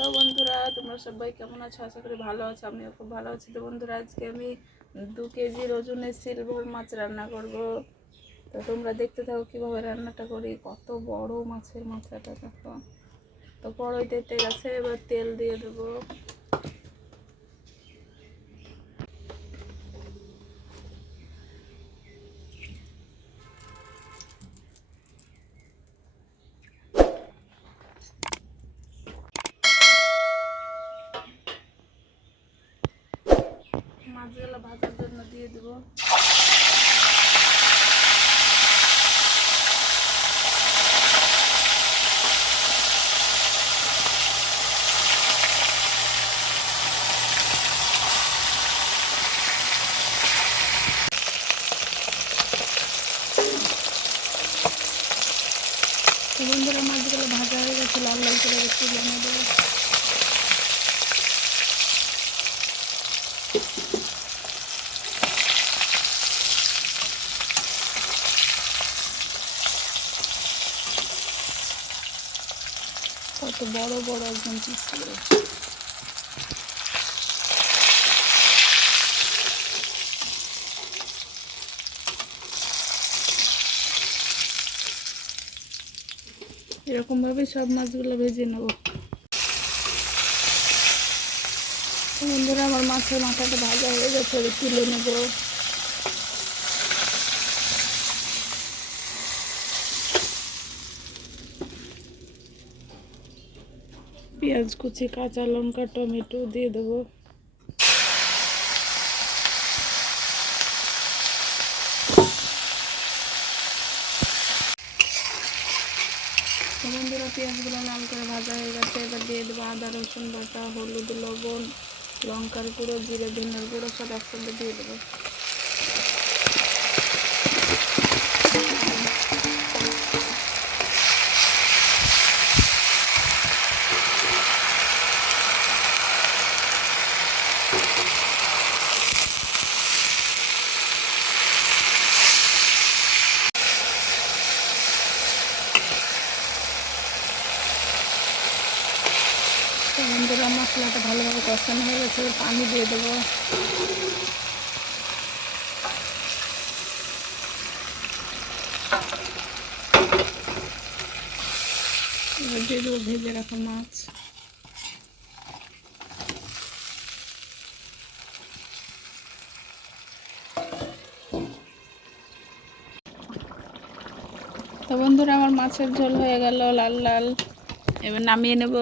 Hello বন্ধুরা, তোমরা সবাই কেমন আছো? আশা করি ভালো আছো। আমিও খুব ভালো আছি। তো বন্ধুরা, আজকে আমি 2 কেজি ওজনের সিলভার মাছ রান্না করব। তো তোমরা দেখতে থাকো কীভাবে রান্নাটা করি। কত বড় মাছের মাথাটা দেখো। তো কড়াইতে তেল আছে, এবার তেল দিয়ে দেবো। মাছগুলো ভাজার জন্য দিয়ে দেবো। বন্ধুরা, মাছগুলো ভাজা হয়ে গেছে, লাল লাল করে তুলে নেবো। কত বড় বড় একদম পিস করে। এরকমভাবে সব মাছগুলো ভেজে নেব। বন্ধুরা, আমার মাছের মাথাটা ভাজা হয়ে গেছে, তুলে নেব। পেঁয়াজ কুচি, কাঁচা লঙ্কা, টমেটো দিয়ে দেবো। বন্ধুরা, পেঁয়াজগুলো লাল করে ভাজা হয়ে গেছে, এবার দিয়ে দেবো আদা রসুন বাটা, হলুদ, লবণ, লঙ্কার গুঁড়ো, জিরে ধনের গুঁড়ো সব একসঙ্গে দিয়ে দেবো। বন্ধুরা, মশলাটা ভালোভাবে কষানো হয়ে গেছে, পানি দিয়ে দেবো। এবার দিয়ে দেবো ভেজে রাখা মাছ। তো বন্ধুরা, আমার মাছের ঝোল হয়ে গেল লাল লাল। এবার নামিয়ে নেব।